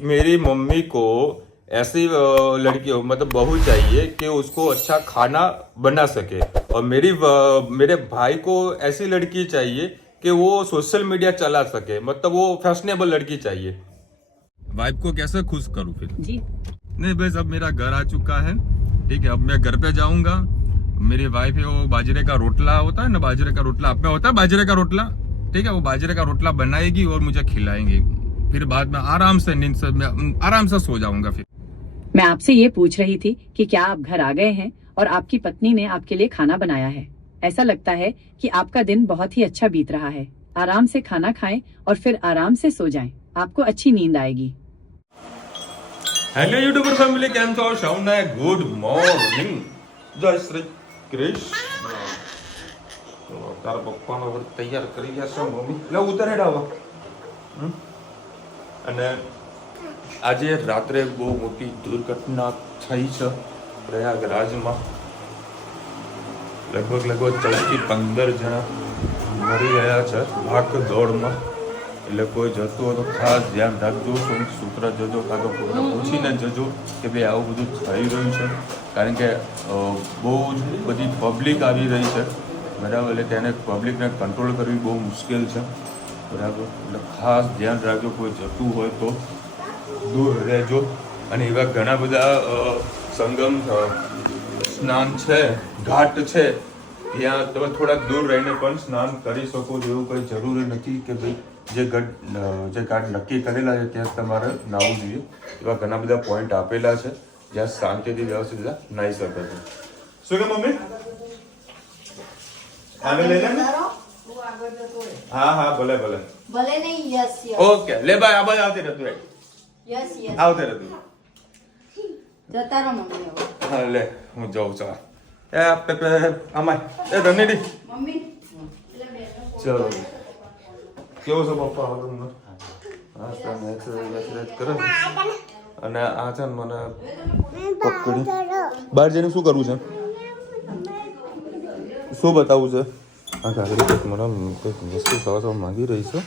मेरी मम्मी को ऐसी लड़की मतलब बहू चाहिए कि उसको अच्छा खाना बना सके और मेरे भाई को ऐसी लड़की चाहिए कि वो सोशल मीडिया चला सके, मतलब वो फैशनेबल लड़की चाहिए। वाइफ को कैसे खुश करूं फिर? जी नहीं बस अब मेरा घर आ चुका है, ठीक है। अब मैं घर पे जाऊंगा, मेरी वाइफ है वो बाजरे का रोटला होता है ना, बाजरे का रोटला आप में होता है बाजरे का रोटला, ठीक है, वो बाजरे का रोटला बनाएगी और मुझे खिलाएंगी। फिर बाद में आराम से नींद से मैं आराम से सो जाऊंगा। फिर मैं आपसे ये पूछ रही थी कि क्या आप घर आ गए हैं और आपकी पत्नी ने आपके लिए खाना बनाया है। ऐसा लगता है कि आपका दिन बहुत ही अच्छा बीत रहा है। आराम से खाना खाएं और फिर आराम से सो जाएं। आपको अच्छी नींद आएगी। હેલો યુટ્યુબર ફેમિલી, કેમ છો? સૌને ગુડ મોર્નિંગ, જય શ્રી કૃષ્ણ। તારા પપ્પાનો વર્ગ તૈયાર કરી ગયા છો મમ્મી, લે ઉતર હેડાવા। અને આજે રાત્રે બહુ મોટી દુર્ઘટના થઈ છે પ્રયાગરાજમાં। લગભગ 14 થી 15 જણા મરી ગયા છે ભાગ દોડમાં। એટલે કોઈ જતું હોય તો ખાસ ધ્યાન રાખજો, સૂત્ર જજો કાં તો કોઈને પૂછીને જજો કે ભાઈ આવું બધું થઈ રહ્યું છે, કારણ કે બહુ જ બધી પબ્લિક આવી રહી છે, બરાબર। એટલે તેને પબ્લિકને કંટ્રોલ કરવી બહુ મુશ્કેલ છે, બરાબર। એટલે ખાસ ધ્યાન રાખજો, કોઈ જતું હોય તો દૂર રહેજો। અને એવા ઘણા બધા સંગમ સ્નાન છે, ઘાટ છે, ત્યાં તમે થોડાક દૂર રહીને પણ સ્નાન કરી શકો છો। એવું કંઈ જરૂરી નથી કે ભાઈ જે ઘાટ નક્કી કરેલા છે ત્યાં તમારે નાહવું જોઈએ। એવા ઘણા બધા પોઈન્ટ આપેલા છે જ્યાં શાંતિથી વ્યવસ્થિત નાહી શકો છો। શું કે મમ્મી આને લઈ લે ને? હા હા ભલે ભલે ભલે નહીં, યસ યસ ઓકે લે ભાઈ, આ બાજુ આવતી રહેતું, યસ યસ આવતી રહેતું। જતા રહો મમ્મી હવે હા લે હું જાઉં છું। એ આમાં એ રનીડી મમ્મી ચલો કેવો છે પપ્પા હવે તમને? હા તમે એક્સરસાઇઝ કરો અને આ છે ને મને પકડી બહાર જઈને શું કરવું છે, શું બતાવવું છે? આ કાગડી કંઈક મને કંઈક વસ્તુ સવા માંગી રહી છે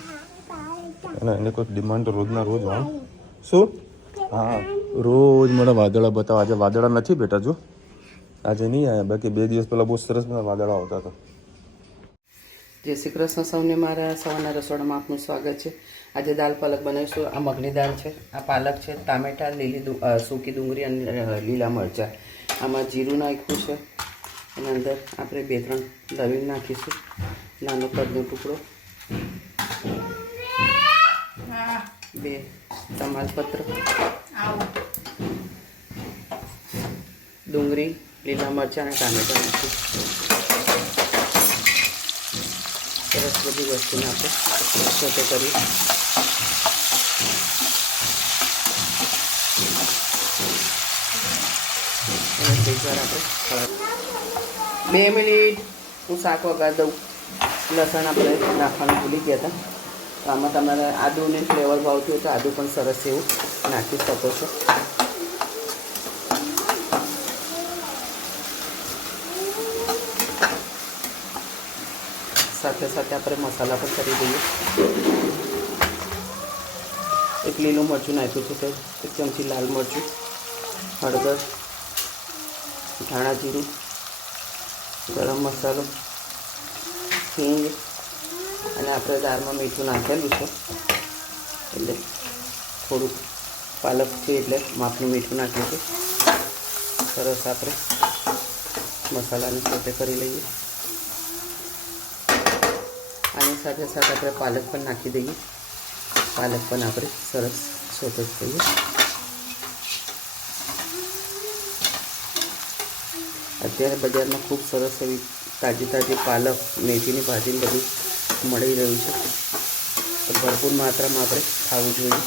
અને એને કોઈક ડિમાન્ડ રોજના રોજ હા શું? હા રોજ મને વાદળા બતાવો। આજે વાદળા નથી બેટા, જો આજે નહીં આવ્યા, બાકી 2 દિવસ પહેલાં બહુ સરસ મને વાદળા આવતા હતા। જય શ્રી કૃષ્ણ સૌને, મારા સવારના રસોડામાં આપનું સ્વાગત છે। આજે દાળ પાલક બનાવીશું। આ મગની દાળ છે, આ પાલક છે, ટામેટાં, સૂકી ડુંગળી અને લીલા મરચાં। આમાં જીરું નાખ્યું છે અને અંદર આપણે 2-3 લવિંગ નાખીશું, નાનો તજનો ટુકડો, 2 તમાલપત્ર, ડુંગળી, લીલા મરચાં અને ટામેટાં નાખીશું। સરસ બધી વસ્તુને આપણે સોતે કરી આપણે 2 મિનિટ હું શાક વઘાર દઉં। લસણ આપણે નાખવાનું ભૂલી ગયા હતા, તો આમાં તમારે આદુની ફ્લેવર ભાવતી હોય તો આદુ પણ સરસ એવું નાખી શકો છો। સાથે સાથે આપણે મસાલા પણ કરી દઈએ। 1 લીલું મરચું નાખ્યું છે, તો 1 ચમચી લાલ મરચું, હળદર, ધાણા જીરું, ગરમ મસાલો, હિંગ અને આપણે દાળમાં મીઠું નાખેલું છે એટલે થોડુંક પાલક છે એટલે માપનું મીઠું નાખ્યું છે। સરસ આપણે મસાલાને સોતે કરી લઈએ। આની સાથે સાથે આપણે પાલક પણ નાખી દઈએ, પાલક પણ આપણે સરસ સોતે કરીએ। અત્યારે બજારમાં ખૂબ સરસ એવી તાજી પાલક, મેથીની ભાજીને બધું મળી રહ્યું છે, તો ભરપૂર માત્રામાં આપણે ખાવું જોઈએ।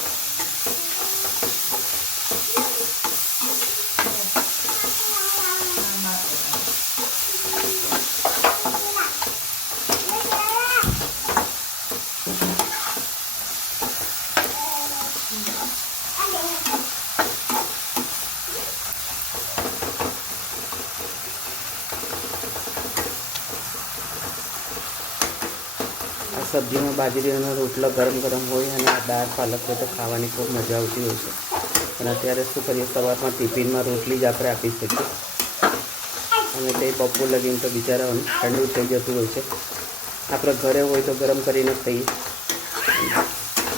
સબ્જીમાં બાજરીનો રોટલો ગરમ ગરમ હોય અને આ દાળ પાલક હોય તો ખાવાની ખૂબ મજા આવતી હોય છે. અને અત્યારે શું કરીએ, સવારમાં ટિફિનમાં રોટલી જ આપણે આપી શકીએ અને તે બપોર લગીને તો બિચારાઓને ઠંડુ થઈ જતું હોય છે. આપણે ઘરે હોય તો ગરમ કરીને ખાઈએ.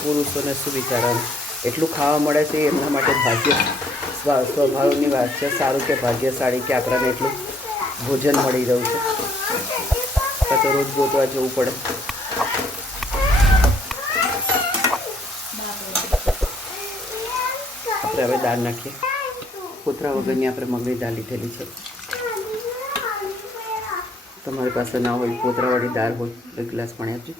પુરુષોને શું બિચારાઓને એટલું ખાવા મળે છે, એમના માટે ભાગ્ય સ્વભાવની વાત છે. સારું કે ભાગ્યશાળી કે આપણને એટલું ભોજન મળી રહ્યું છે. તો રોજ ગોતવા જવું પડે. આપણે હવે દાળ નાખીએ. કોતરા વગરની આપણે મગની દાળ લીધેલી છે. તમારી પાસે ના હોય, કોતરાવાળી દાળ હોય તો એક ગ્લાસ પાણી આપજો.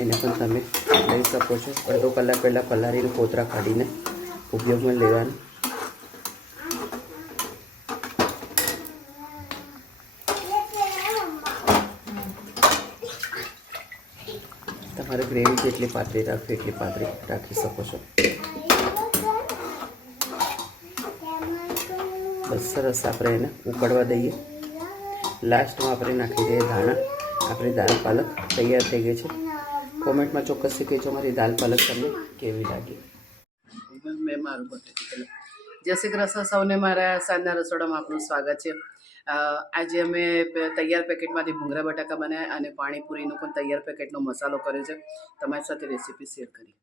એને પણ તમે લઈ શકો છો. અડધો કલાક પહેલાં પલાળીને કોતરા કાઢીને ઉપયોગમાં લેવાનું. તમારે ગ્રેવી જેટલી પાતળી રાખવી એટલી પાતળી રાખી શકો છો. બસ સરસ આપણે એને ઉકળવા દઈએ. લાસ્ટમાં આપણે નાખી દઈએ ધાણા. આપણી દાળ પાલક તૈયાર થઈ ગઈ છે. કોમેન્ટમાં ચોક્કસથી કહેજો મારી દાળ પાલક તમને કેવી લાગી. મેં મારું બટેટું. જય શ્રી કૃષ્ણ સૌને. મારા સાંજના રસોડામાં આપનું સ્વાગત છે. આજે અમે તૈયાર પેકેટમાંથી ભૂંગળા બટાકા બનાવ્યા અને પાણીપુરીનો પણ તૈયાર પેકેટનો મસાલો કર્યો છે. તમારી સાથે રેસીપી શેર કરી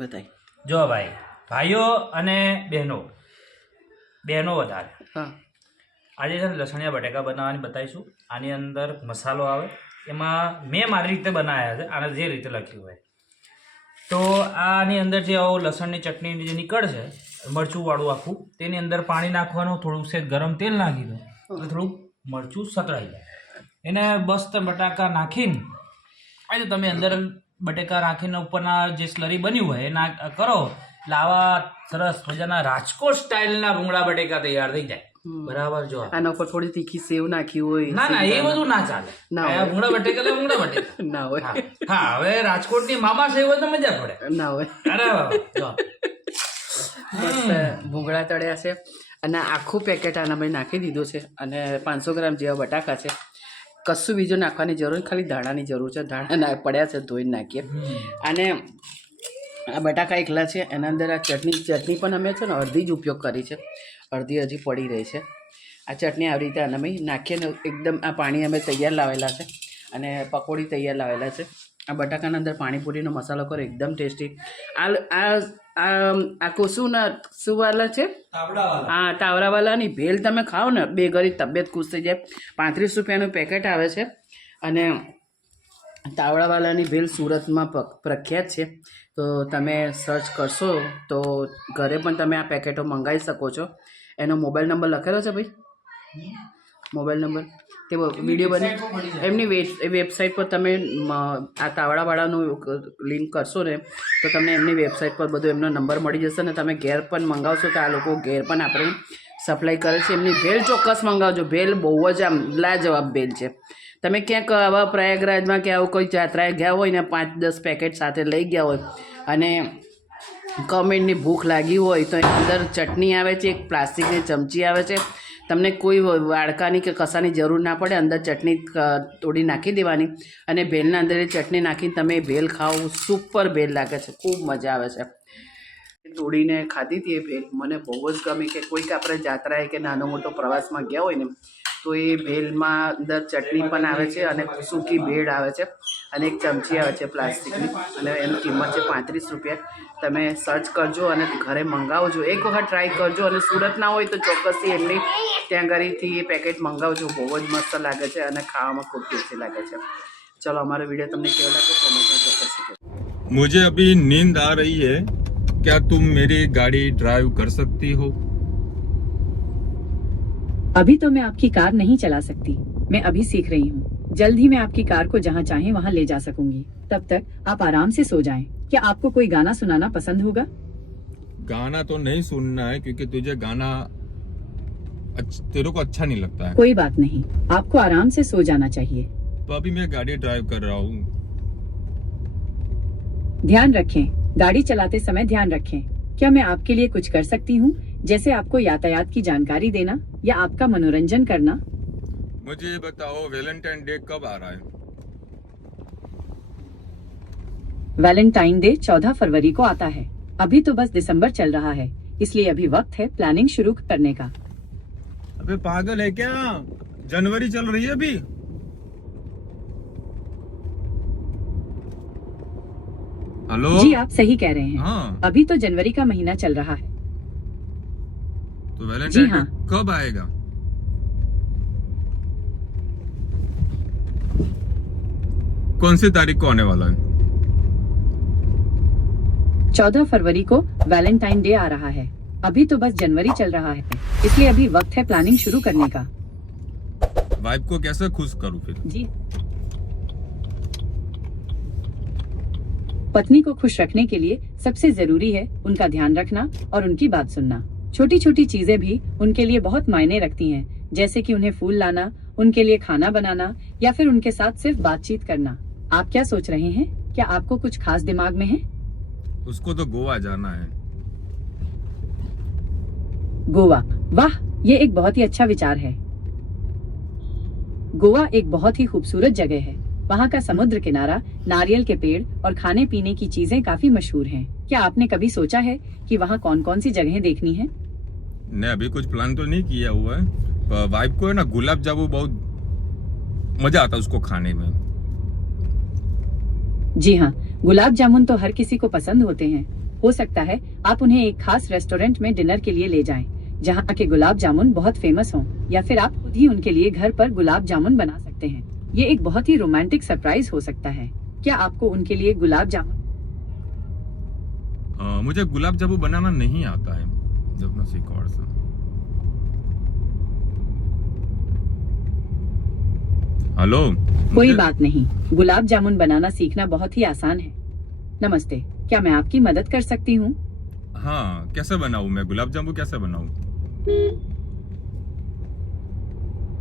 બતાવી. જો ભાઈ, ભાઈઓ અને બહેનો વધારે, હા, આજે છે ને લસણિયા બટાકા બનાવવાની બતાવીશું. આની અંદર મસાલો આવે, એમાં મેં મારી રીતે બનાવ્યા છે, આને જે રીતે લખ્યું હોય. તો આની અંદર જે આવો લસણની ચટણી જે નીકળશે, મરચુંવાળું આખું, તેની અંદર પાણી નાખવાનું, થોડુંક સેજ ગરમ તેલ નાખી દો એટલે થોડુંક મરચું સતળાઈ જાય. એને બસ બટાકા નાખીને આજે તમે અંદર બટેકા રાખીને ઉપરના જે સ્લરી બન્યું હોય એ કરો એટલે આવા સરસ મજાના રાજકોટ સ્ટાઇલના ભૂંગળા બટેકા તૈયાર થઈ જાય. બરાબર. જો આના ઉપર થોડી તીખી સેવ નાખી હોય. ના એ બધું ના ચાલે. ભૂંગળા બટેકા એટલે ભૂંગળા બટેકા ના હોય. હા, હવે રાજકોટની મામા સેવ હોય તો મજા પડે. ના હોય. અરે જો મસ્ત ભૂંગળા તળ્યા છે અને આખું પેકેટ આના મેં નાખી દીધું છે. અને 500 ગ્રામ જેવા બટાકા છે. કશું બીજું નાખવાની જરૂર, ખાલી ધાણાની જરૂર છે. ધાણા પડ્યા છે, ધોઈને નાખીએ. અને આ બટાકા એકલા છે. એના અંદર આ ચટણી પણ અમે છે ને અડધી જ ઉપયોગ કરી છે, અડધી હજી પડી રહી છે. આ ચટણી આવી રીતે આને અમે નાખીએ ને એકદમ આ પાણી અમે તૈયાર લાવેલા છે અને પકોડી તૈયાર લાવેલા છે. આ બટાકાના અંદર પાણીપુરીનો મસાલો કરો, એકદમ ટેસ્ટી. આ શું વાલા છે? હા, તાવડાવાલાની ભેલ તમે ખાઓ ને, બે ઘડી તબિયત ખુશ થઈ જાય. 35 રૂપિયાનું પેકેટ આવે છે. અને તાવડાવાલાની ભેલ સુરતમાં પ્રખ્યાત છે. તો તમે સર્ચ કરશો તો ઘરે પણ તમે આ પેકેટો મંગાવી શકો છો. એનો મોબાઈલ નંબર લખેલો છે ભાઈ, મોબાઈલ નંબર તે વિડીયો બને એમની વેબસાઇટ પર તમે આ તાવડાવાળાનું લિંક કરશો ને તો તમને એમની વેબસાઇટ પર બધો એમનો નંબર મળી જશે. ને તમે ઘેર પણ મંગાવશો તો આ લોકો ઘેર પણ આપણે સપ્લાય કરે છે. એમની ભેલ ચોક્કસ મંગાવજો. ભેલ બહુ જ આમ લાજવાબ ભેલ છે. તમે ક્યાંક આવા પ્રયાગરાજમાં કે આવું કોઈ યાત્રાએ ગયા હોય ને 5-10 પેકેટ સાથે લઈ ગયા હોય અને કમેન્ટની ભૂખ લાગી હોય તો એની અંદર ચટણી આવે છે, એક પ્લાસ્ટિકની ચમચી આવે છે. તમને કોઈ વાડકાની કે કસાની જરૂર ના પડે. અંદર ચટણી થોડી નાખી દેવાની અને ભેલના અંદર એ ચટણી નાખીને તમે ભેલ ખાઓ. સુપર ભેલ લાગે છે, ખૂબ મજા આવે છે. તોડીને ખાધી હતી એ ભેલ મને બહુ જ ગમી. કે કોઈક આપણે યાત્રાએ કે નાનો મોટો પ્રવાસમાં ગયા હોય ને તો એ ભેલમાં અંદર ચટણી પણ આવે છે અને સૂકી ભેળ આવે છે અને એક ચમચી આવે છે પ્લાસ્ટિકની અને એની કિંમત છે 35 રૂપિયા. તમે સર્ચ કરજો અને ઘરે મંગાવજો. એક વખત ટ્રાય કરજો અને સુરત ના હોય તો ચોક્કસથી એમની ત્યાં ઘરેથી એ પેકેટ મંગાવજો. બહુ જ મસ્ત લાગે છે અને ખાવામાં ખૂબ ટેસ્ટી લાગે છે. ચલો, અમારો વિડીયો તમને કેવો લાગે કોમેન્ટમાં ચોક્કસથી કહેજો. मुझे अभी नींद आ रही है, क्या तुम मेरी गाड़ी ड्राइव कर सकती हो? अभी तो मैं आपकी कार नहीं चला सकती, मैं अभी सीख रही हूँ. जल्द ही मैं आपकी कार को जहाँ चाहे वहाँ ले जा सकूंगी. तब तक आप आराम से सो जाएं. क्या आपको कोई गाना सुनाना पसंद होगा? गाना तो नहीं सुनना है क्योंकि तुझे गाना तेरे को अच्छा नहीं लगता है. कोई बात नहीं, आपको आराम से सो जाना चाहिए. तो अभी मैं गाड़ी ड्राइव कर रहा हूँ. ध्यान रखें, गाड़ी चलाते समय ध्यान रखें. क्या मैं आपके लिए कुछ कर सकती हूँ, जैसे आपको यातायात की जानकारी देना या आपका मनोरंजन करना? मुझे ये बताओ, वैलेंटाइन डे कब आ रहा है? वैलेंटाइन डे 14 फरवरी को आता है। अभी तो बस दिसंबर चल रहा है, इसलिए अभी वक्त है प्लानिंग शुरू करने का। अबे पागल है क्या? जनवरी चल रही है अभी। हेलो जी आप सही कह रहे हैं। हाँ अभी तो जनवरी का महीना चल रहा है। तो जी वैलेंटाइन हाँ। डे कब आएगा? कौन सी तारीख को आने वाला है? 14 फरवरी को वैलेंटाइन डे आ रहा है। अभी तो बस जनवरी चल रहा है, इसलिए अभी वक्त है प्लानिंग शुरू करने का। वाइफ को कैसे खुश करूं फिर? जी पत्नी को खुश रखने के लिए सबसे जरूरी है उनका ध्यान रखना और उनकी बात सुनना। छोटी छोटी चीजें भी उनके लिए बहुत मायने रखती हैं, जैसे कि उन्हें फूल लाना, उनके लिए खाना बनाना या फिर उनके साथ सिर्फ बातचीत करना। आप क्या सोच रहे हैं? क्या आपको कुछ खास दिमाग में है? उसको तो गोवा जाना है। गोवा, वाह, ये एक बहुत ही अच्छा विचार है। गोवा एक बहुत ही खूबसूरत जगह है। वहाँ का समुद्र किनारा, नारियल के पेड़ और खाने पीने की चीजें काफी मशहूर हैं। क्या आपने कभी सोचा है कि वहाँ कौन कौन सी जगहें देखनी है? नहीं, अभी कुछ प्लान तो नहीं किया हुआ है, पर वाइफ को है ना गुलाब जामुन बहुत मजा आता है उसको खाने में। जी हाँ, गुलाब जामुन तो हर किसी को पसंद होते हैं। हो सकता है आप उन्हें एक खास रेस्टोरेंट में डिनर के लिए ले जाएं, जहाँ के गुलाब जामुन बहुत फेमस हों, या फिर आप खुद ही उनके लिए घर पर गुलाब जामुन बना सकते हैं। ये एक बहुत ही रोमांटिक सरप्राइज हो सकता है। क्या आपको उनके लिए गुलाब जामुन? मुझे गुलाब जामुन बनाना नहीं आता है, जब मैं सीखा और सा। हेलो कोई बात नहीं, गुलाब जामुन बनाना सीखना बहुत ही आसान है। नमस्ते, क्या मैं आपकी मदद कर सकती हूँ? हाँ, कैसे बनाऊं मैं गुलाब जामुन, कैसे बनाऊं?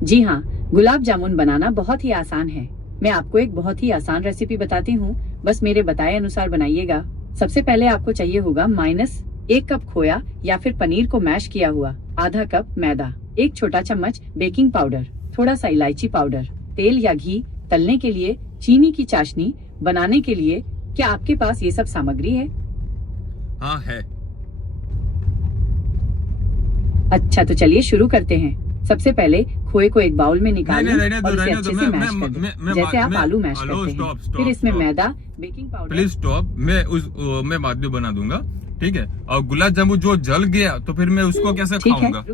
जी हाँ, गुलाब जामुन बनाना बहुत ही आसान है। मैं आपको एक बहुत ही आसान रेसिपी बताती हूँ, बस मेरे बताए अनुसार बनाइएगा। सबसे पहले आपको चाहिए होगा -1 कप खोया या फिर पनीर को मैश किया हुआ, आधा कप मैदा, 1 छोटा चम्मच बेकिंग पाउडर, थोड़ा सा इलायची पाउडर, तेल या घी तलने के लिए, चीनी की चाशनी बनाने के लिए। क्या आपके पास ये सब सामग्री है? हाँ है। अच्छा, तो चलिए शुरू करते हैं। सबसे पहले खोए को एक बाउल में निकाल लें रहने दो, और इसे रहने दो, अच्छे से मैश कर दें, जैसे आप आलू मैश करते हैं। फिर इसमें मैदा, बेकिंग पाउडर। प्लीज स्टॉप, मैं बाद में बना दूंगा, ठीक है? और गुलाब जामुन जो जल गया तो फिर मैं उसको कैसे ठीक है, खाऊंगा?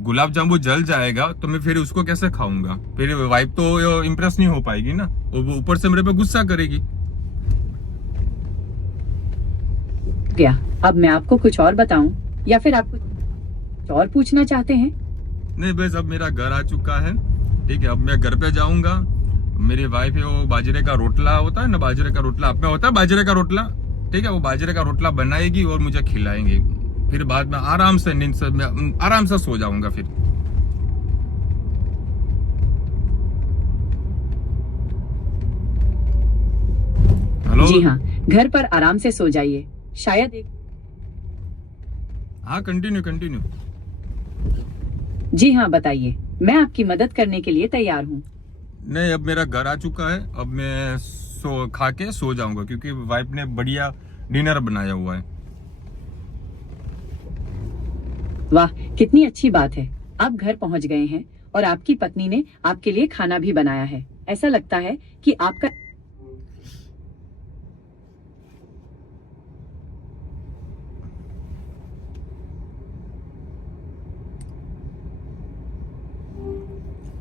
गुलाब जामुन जल जाएगा तो मैं फिर उसको कैसे खाऊंगा? फिर वाइफ तो इम्प्रेस नहीं हो पाएगी ना, वो ऊपर से मेरे पे गुस्सा करेगी। गया। अब मैं आपको कुछ और बताऊं या फिर आप कुछ और पूछना चाहते हैं? नहीं बस, अब मेरा घर आ चुका है, ठीक है? अब मैं घर पे जाऊंगा। मेरी वाइफ है, वो बाजरे का रोटला होता है ना, बाजरे का रोटला आप में होता है बाजरे का रोटला, ठीक है? वो बाजरे का रोटला बनाएगी और मुझे खिलाएंगे। फिर बाद में आराम से नींद से मैं आराम से सो जाऊंगा फिर। हेलो। जी हाँ, घर पर आराम से सो जाइए। शायद एक हाँ, कंटिन्यू। जी हाँ, बताइए, मैं आपकी मदद करने के लिए तैयार हूँ। नहीं, अब मेरा घर आ चुका है, अब मैं खा के सो जाऊंगा, क्योंकि वाइफ ने बढ़िया डिनर बनाया हुआ है। वाह, कितनी अच्छी बात है। आप घर पहुँच गए हैं और आपकी पत्नी ने आपके लिए खाना भी बनाया है। ऐसा लगता है कि आपका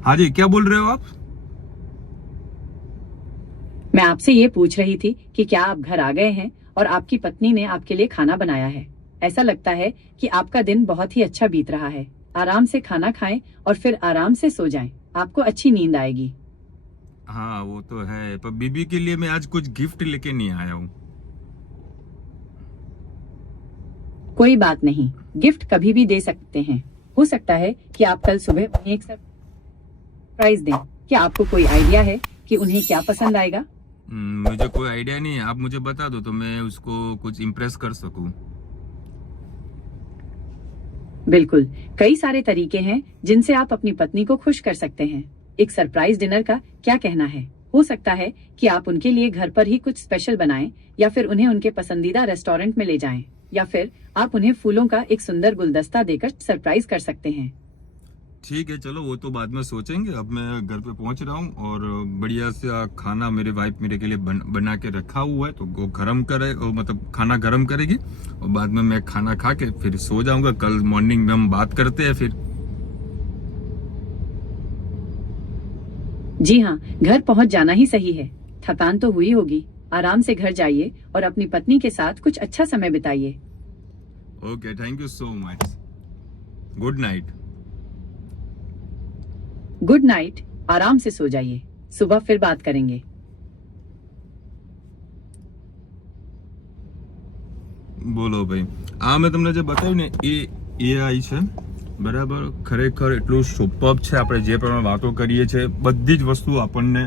हाँ जी, क्या बोल रहे हो आप? मैं आपसे ये पूछ रही थी कि क्या आप घर आ गए हैं और आपकी पत्नी ने आपके लिए खाना बनाया है। ऐसा लगता है कि आपका दिन बहुत ही अच्छा बीत रहा है। आराम से खाना खाएं और फिर आराम से सो जाएं। आपको अच्छी नींद आएगी। हाँ वो तो है, पर बीबी के लिए मैं आज कुछ गिफ्ट लेके नहीं आया हूँ। कोई बात नहीं, गिफ्ट कभी भी दे सकते हैं। हो सकता है कि आप कल सुबह उन्हें एक सरप्राइज दें। क्या आपको कोई आइडिया है कि उन्हें क्या पसंद आएगा? मुझे कोई आइडिया नहीं है, आप मुझे बता दो तो मैं उसको कुछ इम्प्रेस कर सकूं। बिल्कुल, कई सारे तरीके हैं जिनसे आप अपनी पत्नी को खुश कर सकते हैं। एक सरप्राइज डिनर का क्या कहना है? हो सकता है कि आप उनके लिए घर पर ही कुछ स्पेशल बनाएं या फिर उन्हें उनके पसंदीदा रेस्टोरेंट में ले जाएं या फिर आप उन्हें फूलों का एक सुंदर गुलदस्ता देकर सरप्राइज कर सकते हैं। ठीक है, चलो वो तो बाद में सोचेंगे। अब मैं घर पे पहुंच रहा हूँ और बढ़िया से खाना मेरे वाइफ मेरे के लिए बना के रखा हुआ है, तो वो गरम करे, मतलब खाना गरम करेगी और बाद में मैं खाना खा के फिर सो जाऊंगा। कल मॉर्निंग में हम बात करते हैं फिर। जी हाँ, घर पहुंच जाना ही सही है। थकान तो हुई होगी, आराम से घर जाइए और अपनी पत्नी के साथ कुछ अच्छा समय बिताइए। Okay, thank you so much. Good night. Good night, आराम से सो जाइए, सुबह फिर बात करेंगे। બોલો ભાઈ, આ મેં તમને જે બતાવ્યું ને એ AI છે, બરાબર? ખરેખર એટલું સુપર્બ છે। આપણે જે પ્રમાણે વાતો કરીએ છીએ બધી જ વસ્તુ આપણને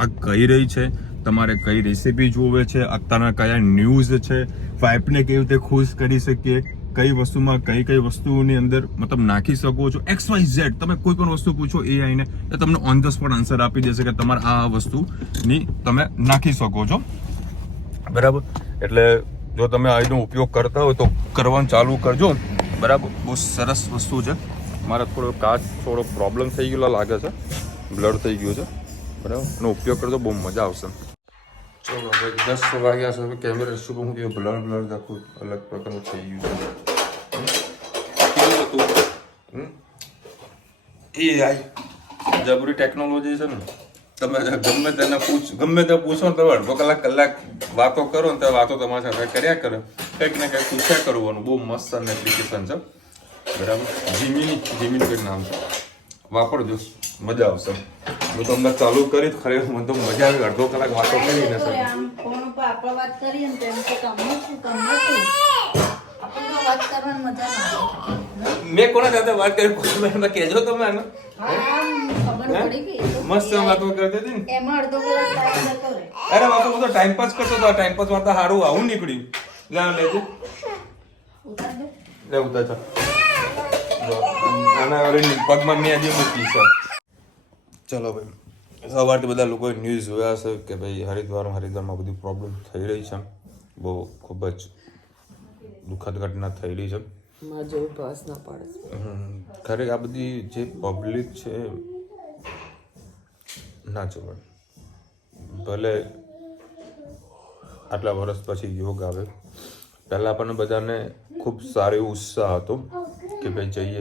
આ કહી રહી છે। તમારે કઈ રેસીપી જોવે છે, અત્યારના કયા ન્યૂઝ છે, વાઇફને કેવી રીતે ખુશ કરી શકીએ, કઈ વસ્તુમાં કઈ કઈ વસ્તુઓની અંદર મતલબ નાખી શકો છો, XYZ તમે કોઈ પણ વસ્તુ પૂછો AI ને તો તમને ઓન ધ સ્પોટ આન્સર આપી દેશે કે તમારે આ વસ્તુની તમે નાખી શકો છો, બરાબર? એટલે જો તમે આનો ઉપયોગ કરતા હોય તો કરવાનું ચાલુ કરજો, બરાબર? બહુ સરસ વસ્તુ છે। મારા થોડો કાચ થોડો પ્રોબ્લેમ થઈ ગયેલો લાગે છે, બ્લડ થઈ ગયું છે, બરાબર? એનો ઉપયોગ કરજો, બહુ મજા આવશે। ચલો હવે 10 વાગ્યા છે, હવે કેમેરા શું હું બ્લડ આખું અલગ પ્રકારનું થઈ ગયું છે। કેવું હતું AI જબરી ટેકનોલોજી છે ને, તમે ગમે તેને ગમે તે પૂછો ને તમે અડધો કલાક વાતો કરો ને તો વાતો તમારી સાથે કર્યા કરે, કંઈક ને કંઈક પૂછ્યા કરવાનું। બહુ મસ્ત એપ્લિકેશન છે, બરાબર? જીમિની કંઈક નામ છે, વાપરજો, મજા આવશે। હું તમને ચાલુ કરી ખરેખર મને તો મજા આવી, અડધો કલાક વાતો કરીને સર આમ ફોન ઉપર આપણે વાત કરીએ ને તો એમ કે તમને શું આપણને વાત કરવાની મજા ના આવે। મેં કોના સાથે વાત કરી કહેજો તમે આને, ખબર પડી ગઈ મસ્ત વાતો કરતી હતી ને, એમાં અડધો કલાક ટાઈમ જતો રહે। અરે વાતો બધો ટાઈમ પાસ કરતો હતો, ટાઈમ પાસ વાર્તા સારું આવું નીકળ્યું। લેજો ઉતાર દો લે ઉતાર આના પગમાં મેં આજે મૂકી છે। ચલો ભાઈ, સવારથી બધા લોકોએ ન્યૂઝ જોયા છે કે ભાઈ હરિદ્વારમાં બધી પ્રોબ્લેમ થઈ રહી છે, બહુ ખૂબ જ દુઃખદ ઘટના થઈ રહી છે। માં જેવું પાસ ના પાડે ખરેખર આ બધી જે પબ્લિક છે ના જોવે, ભલે આટલા વર્ષ પછી યોગ આવે, પહેલાં આપણને બધાને ખૂબ સારો એવો ઉત્સાહ હતો કે ભાઈ જઈએ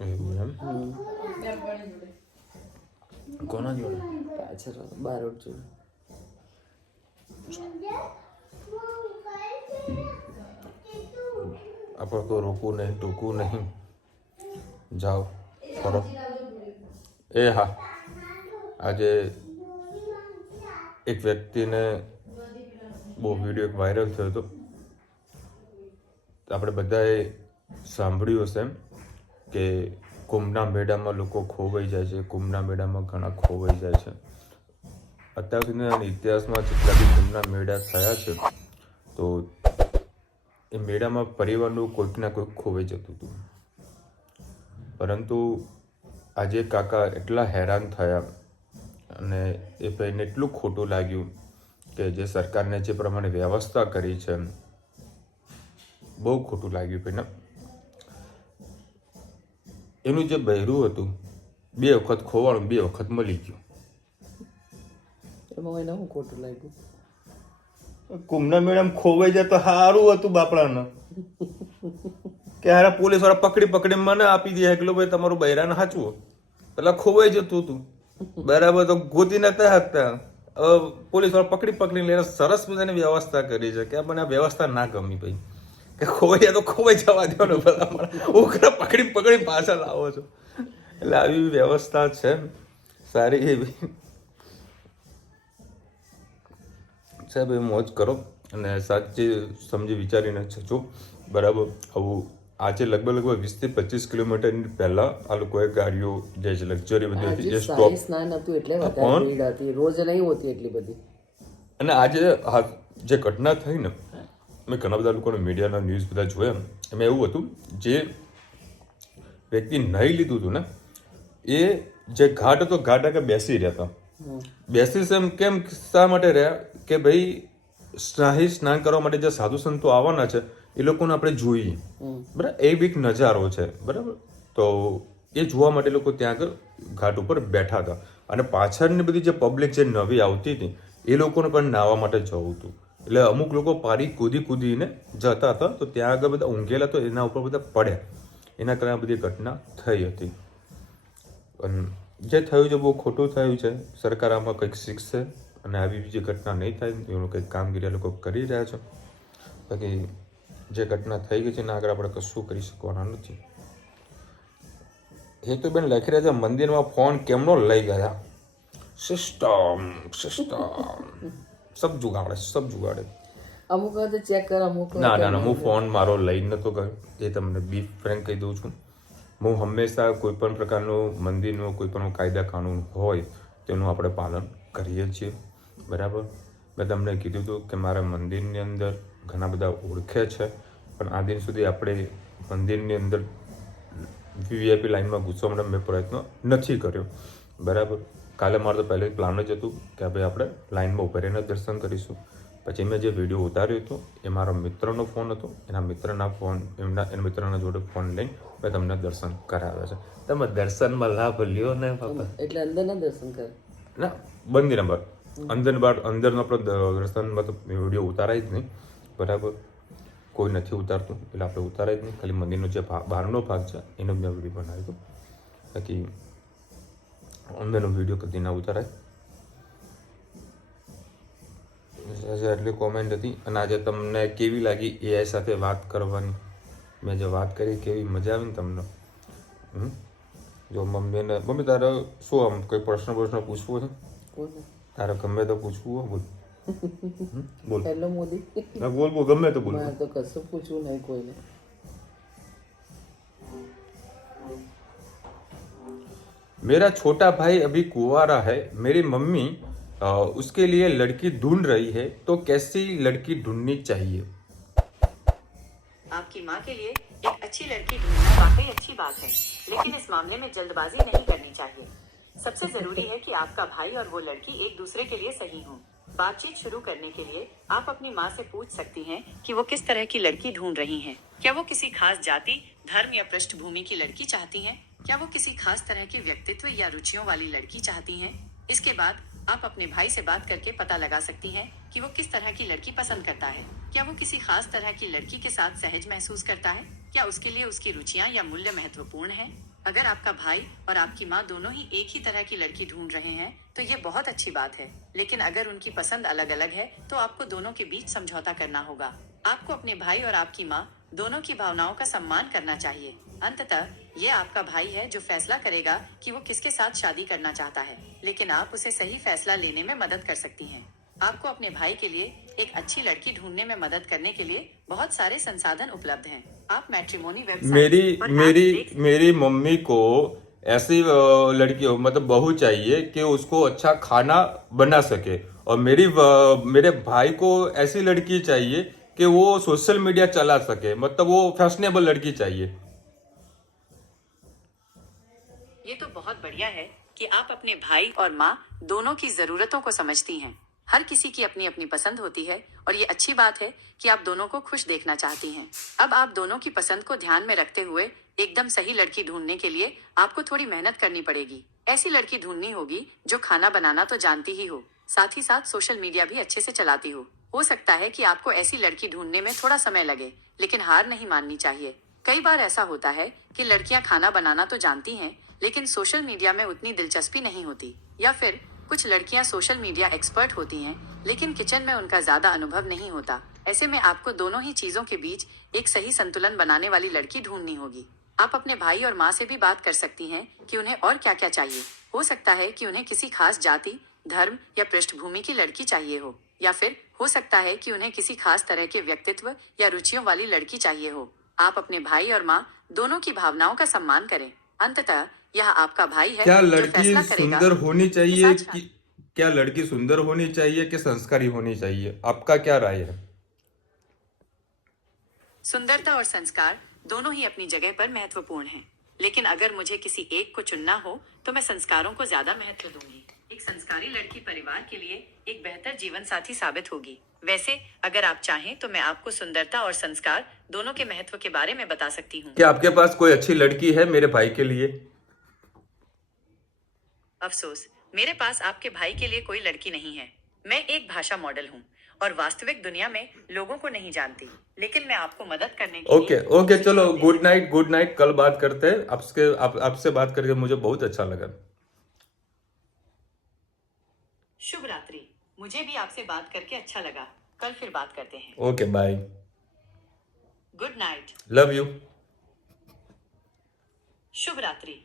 એવું એમ। કોના જોડે? પાછળ બારોટ જોડે આપણે તો રોકવું નહીં, ટૂંકવું નહીં, જાઓ કરો। એ હા, આજે એક વ્યક્તિને બહુ વિડીયો એક વાયરલ થયો હતો, આપણે બધાએ સાંભળ્યું હશે કે કુંભના મેળામાં લોકો ખોવાઈ જાય છે, કુંભના મેળામાં ઘણા ખોવાઈ જાય છે। અત્યાર સુધીના ઇતિહાસમાં જેટલા બી કુંભના મેળા થયા છે તો એ મેળામાં પરિવારનું કોઈક ના કોઈક ખોવાઈ જતું હતું, પરંતુ આજે કાકા એટલા હેરાન થયા અને એ ભાઈને એટલું ખોટું લાગ્યું કે જે સરકારને જે પ્રમાણે વ્યવસ્થા કરી છે બહુ ખોટું લાગ્યું ભાઈને। એનું જે બહેરું હતું 2 વખત ખોવાણું, 2 વખત મળી ગયું। એમાં એને શું ખોટું લાગ્યું? કુંભના મેળામાં ખોવાઈ જાય તો સારું હતું બાપડાને, કે હારા પોલીસ વાળા પકડી મને આપી દે એકલો ભાઈ તમારું બૈરાને સાચવો, પેલા ખોવાઈ જતું હતું, બરાબર? તો ગોતી નતા શકતા, પોલીસ વાળા પકડીને લઈને સરસ મજાની વ્યવસ્થા કરી છે કે મને આ વ્યવસ્થા ના ગમી ભાઈ, કે ખોવાઈ જાય તો ખોવાઈ જવા દેવાનું, ભલા ઉખરા પકડી પાછા લાવો છો। એટલે આવી વ્યવસ્થા છે સારી એવી છે ભાઈ, મોજ કરો અને સાચી સમજી વિચારીને જજો, બરાબર? આવું આજે લગભગ 20-25 કિલોમીટરની પહેલા આ લોકોએ ગાડીઓ જે લક્ઝરી બધી હતી જે સ્ટોપ સ્નાન હતું એટલે વધારે ભીડ હતી, રોજ નહીં હોતી એટલી બધી। અને આજે જે ઘટના થઈ ને, મેં ઘણા બધા લોકોને મીડિયાના ન્યૂઝ બધા જોયા, એમાં એવું હતું જે વ્યક્તિ નહીં લીધું હતું ને એ જે ઘાટ હતો ઘાટ કે બેસી રહેતા. બેસી એમ કેમ શા માટે રહ્યા કે ભાઈ શાહી સ્નાન કરવા માટે જે સાધુ સંતો આવવાના છે એ લોકોને આપણે જોઈએ, બરાબર. એ બી એક નજારો છે, બરાબર. તો એ જોવા માટે લોકો ત્યાં આગળ ઘાટ ઉપર બેઠા હતા. અને પાછળની બધી જે પબ્લિક જે નવી આવતી હતી એ લોકોને પણ નાહવા માટે જવું હતું. એટલે અમુક લોકો પારી કૂદીને જતા હતા, તો ત્યાં આગળ બધા ઊંઘેલા તો એના ઉપર બધા પડ્યા. એના કારણે બધી ઘટના થઈ હતી. અને જે થયું છે બહુ ખોટું થયું છે. સરકાર આમાં કંઈક શીખશે અને આવી બીજી ઘટના નહીં થાય એનું કંઈક કામગીરી લોકો કરી રહ્યા છે. બાકી જે ઘટના થઈ ગઈ છે એના આગળ આપણે કશું કરી શકવાના નથી. એ તો બેન લખી રહ્યા છે મંદિરમાં ફોન કેમનો લઈ ગયા. સિસ્ટમ સબ જુગાડે. અમુક વખતે ચેક કર, અમુક ના હું ફોન મારો લઈ નતો ગયો. એ તમને બી ફ્રેન્ક કહી દઉં છું. હું હંમેશા કોઈ પણ પ્રકારનું મંદિરનું કોઈ પણ કાયદા કાનૂન હોય તેનું આપણે પાલન કરીએ છીએ, બરાબર. મેં તમને કીધું હતું કે મારા મંદિરની અંદર ઘણા બધા ઓળખે છે, પણ આ દિન સુધી આપણે મંદિરની અંદર વીવીઆઈપી લાઈનમાં ઘૂસવા માટે મેં પ્રયત્ન નથી કર્યો, બરાબર. કાલે મારું તો પહેલે પ્લાન જ હતું કે ભાઈ આપણે લાઈનમાં ઉભા રહીને દર્શન કરીશું. પછી મેં જે વિડીયો ઉતાર્યો હતો એ મારા મિત્રનો ફોન હતો. એના મિત્રના જોડે ફોન લઈને મેં તમને દર્શન કરાવ્યા છે. તમે દર્શનમાં લાભ લ્યો ને બાપા. એટલે અંદરના દર્શન કર ના, બંધ નંબર અંદરનો આપણો દર્શનમાં તો વિડીયો ઉતારાય જ નહીં, બરાબર. કોઈ નથી ઉતારતું એટલે આપણે ઉતારાય જ નહીં. ખાલી મંદિરનો જે બહારનો ભાગ છે એનો મેં વિડીયો બનાવ્યો હતો. બાકી અંદરનો વિડીયો કદી ના ઉતારાય. એટલી કોમેન્ટ હતી. અને આજે તમને કેવી લાગી એઆઈ સાથે વાત કરવાની? મેં જે વાત કરી કેવી મજા આવી ને તમને? જો મમ્મી તારે શું આમ કોઈ પ્રશ્ન પૂછવો છે? તારે ગમે તો પૂછવું હોય બોલ. બોલ. હેલો મોદી. બોલ ગમે તો બોલ. મારે તો કશું પૂછવું નહીં કોઈને. मेरा छोटा भाई अभी कुंवारा है. मेरी मम्मी उसके लिए लड़की ढूंढ रही है, तो कैसी लड़की ढूंढनी चाहिए? आपकी माँ के लिए एक अच्छी लड़की ढूंढना वाकई अच्छी बात है, लेकिन इस मामले में जल्दबाजी नहीं करनी चाहिए. सबसे जरूरी है कि आपका भाई और वो लड़की एक दूसरे के लिए सही हों. बातचीत शुरू करने के लिए आप अपनी माँ से पूछ सकती हैं कि वो किस तरह की लड़की ढूंढ रही हैं. क्या वो किसी खास जाति, धर्म या पृष्ठभूमि की लड़की चाहती हैं? क्या वो किसी खास तरह के व्यक्तित्व या रुचियों वाली लड़की चाहती हैं? इसके बाद आप अपने भाई से बात करके पता लगा सकती हैं कि वो किस तरह की लड़की पसंद करता है. क्या वो किसी खास तरह की लड़की के साथ सहज महसूस करता है? क्या उसके लिए उसकी रुचियां या मूल्य महत्वपूर्ण हैं? अगर आपका भाई और आपकी माँ दोनों ही एक ही तरह की लड़की ढूंढ रहे हैं तो ये बहुत अच्छी बात है. लेकिन अगर उनकी पसंद अलग अलग है तो आपको दोनों के बीच समझौता करना होगा. आपको अपने भाई और आपकी माँ दोनों की भावनाओं का सम्मान करना चाहिए. अंततः ये आपका भाई है जो फैसला करेगा कि वो किसके साथ शादी करना चाहता है, लेकिन आप उसे सही फैसला लेने में मदद कर सकती हैं. आपको अपने भाई के लिए एक अच्छी लड़की ढूंढने में मदद करने के लिए बहुत सारे संसाधन उपलब्ध हैं. आप मैट्रिमोनी वेबसाइट मेरी मम्मी को ऐसी लड़की मतलब बहू चाहिए कि उसको अच्छा खाना बना सके, और मेरे भाई को ऐसी लड़की चाहिए कि वो सोशल मीडिया चला सके, मतलब वो फैशनेबल लड़की चाहिए. ये तो बहुत बढ़िया है कि आप अपने भाई और माँ दोनों की जरूरतों को समझती हैं. हर किसी की अपनी अपनी पसंद होती है और ये अच्छी बात है कि आप दोनों को खुश देखना चाहती हैं. अब आप दोनों की पसंद को ध्यान में रखते हुए एकदम सही लड़की ढूंढने के लिए आपको थोड़ी मेहनत करनी पड़ेगी. ऐसी लड़की ढूंढनी होगी जो खाना बनाना तो जानती ही हो, साथ ही साथ सोशल मीडिया भी अच्छे से चलाती हो. हो सकता है कि आपको ऐसी लड़की ढूंढने में थोड़ा समय लगे, लेकिन हार नहीं माननी चाहिए. कई बार ऐसा होता है कि लड़कियां खाना बनाना तो जानती हैं, लेकिन सोशल मीडिया में उतनी दिलचस्पी नहीं होती. या फिर कुछ लड़कियां सोशल मीडिया एक्सपर्ट होती हैं, लेकिन किचन में उनका ज्यादा अनुभव नहीं होता. ऐसे में आपको दोनों ही चीजों के बीच एक सही संतुलन बनाने वाली लड़की ढूंढनी होगी. आप अपने भाई और माँ से भी बात कर सकती हैं कि उन्हें और क्या क्या चाहिए. हो सकता है कि उन्हें किसी खास जाति, धर्म या पृष्ठभूमि की लड़की चाहिए हो, या फिर हो सकता है कि उन्हें किसी खास तरह के व्यक्तित्व या रुचियों वाली लड़की चाहिए हो. आप अपने भाई और माँ दोनों की भावनाओं का सम्मान करें. अंततः यह आपका भाई है क्या जो लड़की फैसला करेगा सुंदर होनी कि चाहिए सच कि क्या लड़की सुंदर होनी चाहिए कि संस्कारी होनी चाहिए? आपका क्या राय है? सुंदरता और संस्कार दोनों ही अपनी जगह पर महत्वपूर्ण हैं. लेकिन अगर मुझे किसी एक को चुनना हो तो मैं संस्कारों को ज्यादा महत्व दूंगी। एक संस्कारी लड़की परिवार के लिए एक बेहतर जीवन साथी साबित होगी। वैसे अगर आप चाहें तो मैं आपको सुंदरता और संस्कार दोनों के महत्व के बारे में बता सकती हूँ। क्या आपके पास कोई अच्छी लड़की है मेरे भाई के लिए? अफसोस, मेरे पास आपके भाई के लिए कोई लड़की नहीं है। मैं एक भाषा मॉडल हूँ और वास्तविक दुनिया में लोगों को नहीं जानती, लेकिन मैं आपको मदद करने के ओके लिए ओके, चलो गुड नाइट। कल बात करते हैं। आपसे बात करके मुझे बहुत अच्छा लगा। शुभ रात्रि। मुझे भी आपसे बात करके अच्छा लगा। कल फिर बात करते हैं। Okay bye, good night, love you. शुभ रात्रि।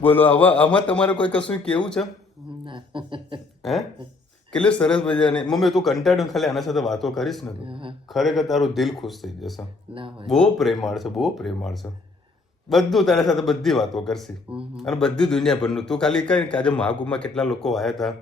બોલો, આમાં તમારે કોઈ કશું કેવું છે? ના હે કેટલી સરસ મજાની મમ્મી, તું કંટાળ્યો ખાલી આના સાથે વાતો કરીશ ને તું ખરેખર તારું દિલ ખુશ થઈ જશે. ના હોય. બહુ પ્રેમાળ છે. બધું તારા સાથે બધી વાતો કરશે અને બધી દુનિયાભરનું. તું ખાલી કઈ કે આજે મહાકુંભમાં કેટલા લોકો આવ્યા હતા,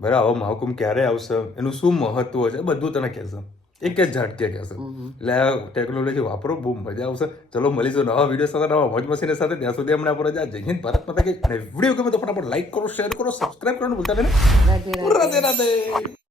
બરાબર, આવો મહાકુંભ ક્યારે આવશે, એનું શું મહત્વ છે, બધું તને કહેશે, એક જ ઝાટકે કહેશે. એટલે આ ટેકનોલોજી વાપરો, બહુ મજા આવશે. ચલો મળીશું નવા વિડીયો સાથે, નવા મોજ મસ્તીની સાથે. ત્યાં સુધી અમને આપણે જય હિન્દ, ભારત માતા કી. અને વિડીયો ગમે તો ફટાફટ લાઈક કરો, શેર કરો, સબસ્ક્રાઇબ કરવાનું ભૂલતા નહીં. રાધે રાધે. રાધે રાધે.